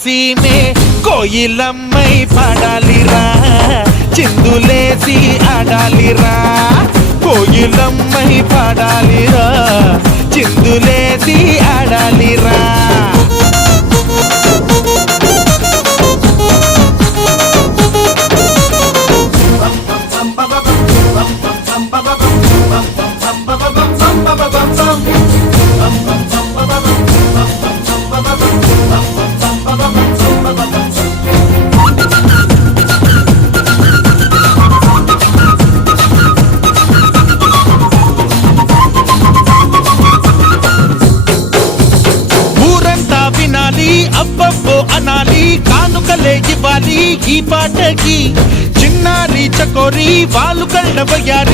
సీమే కోయిలమ్మై పాడాలిరా, చిందులేసి ఆడాలిరా. కోయిలమ్మై పాడాలిరా, చిందులేసి ఆడాలిరా. అబ్బబ్బో అనాలి, కానుకలే ఇవ్వాలి ఈ పాటకి. చిన్నారి చకోరి వాళ్ళు కళ్ళ వయ్యారి.